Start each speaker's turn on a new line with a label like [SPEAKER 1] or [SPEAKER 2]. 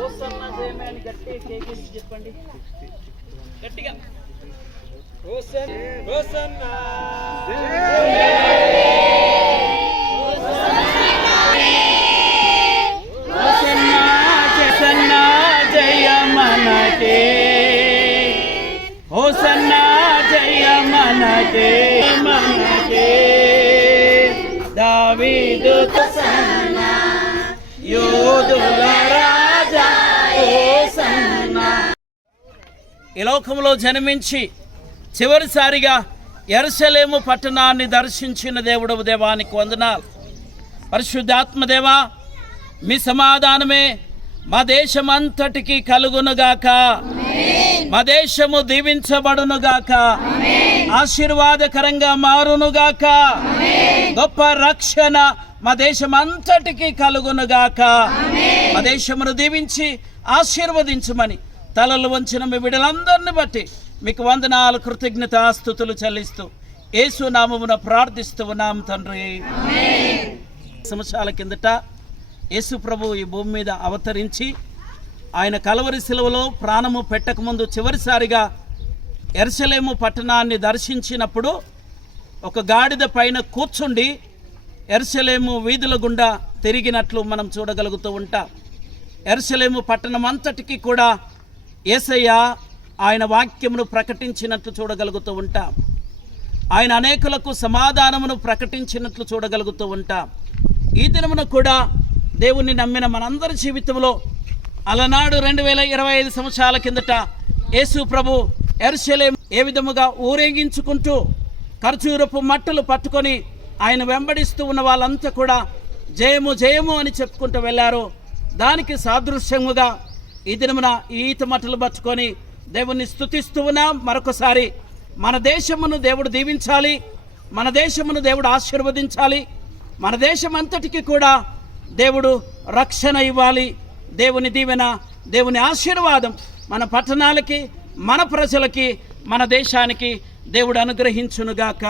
[SPEAKER 1] విజయమే అని గట్టిగా కేకేసి చెప్పండి. గట్టిగా. హోసన్ హోసన్నా హోసన్నా జయ మనకే. మనకే. మనకే. దావీదు హోసన్నా ఈ లోకంలో జన్మించి చివరిసారిగా ఎరసలేము పట్టణాన్ని దర్శించిన దేవుడు దేవానికి వందనాలు. పరిశుద్ధాత్మదేవా మీ సమాధానమే మా దేశమంతటికి కలుగునుగాక. మా దేశము దీవించబడునుగాక. ఆశీర్వాదకరంగా మారునుగాక. గొప్ప రక్షణ మా దేశమంతటికి కలుగునుగాక. మా దేశమును దీవించి ఆశీర్వదించమని తలలు వంచిన మీ బిడ్డలందరిని బట్టి మీకు వందనాలు కృతజ్ఞతాస్థుతులు చెల్లిస్తూ యేసు నామమున ప్రార్థిస్తూ ఉన్నాం తండ్రి. సంవత్సరాల కిందట యేసు ప్రభు ఈ భూమి మీద అవతరించి ఆయన కలవరి శిలువలో ప్రాణము పెట్టకముందు చివరిసారిగా ఎర్సలేము పట్టణాన్ని దర్శించినప్పుడు ఒక గాడిద పైన కూర్చుండి ఎర్సలేము వీధుల గుండా తిరిగినట్లు మనం చూడగలుగుతూ ఉంటాం. ఎర్సలేము పట్టణం అంతటికి కూడా ఏసయ్య ఆయన వాక్యమును ప్రకటించినట్లు చూడగలుగుతూ ఉంటాం. ఆయన అనేకులకు సమాధానమును ప్రకటించినట్లు చూడగలుగుతూ ఉంటాం. ఈ దినమున కూడా దేవుణ్ణి నమ్మిన మనందరి జీవితంలో అలనాడు రెండు వేల ఇరవై ఐదు సంవత్సరాల కిందట యేసు ప్రభు ఎర్షలేం ఏ విధముగా ఊరేగించుకుంటూ ఖర్చూరపు మట్టలు పట్టుకొని ఆయన వెంబడిస్తూ ఉన్న వాళ్ళంతా కూడా జయము జయము అని చెప్పుకుంటూ వెళ్ళారు. దానికి సాదృశ్యముగా ఈ దినమున ఈత మట్టలు పట్టుకొని దేవుణ్ణి స్థుతిస్తూ ఉన్నాం మరొకసారి మన దేశమును దేవుడు దీవించాలి మన దేశమును దేవుడు ఆశీర్వదించాలి మన దేశం అంతటికి కూడా దేవుడు రక్షణ ఇవ్వాలి దేవుని దీవెన దేవుని ఆశీర్వాదం మన పట్టణాలకి మన ప్రజలకి మన దేశానికి దేవుడు అనుగ్రహించునుగాక.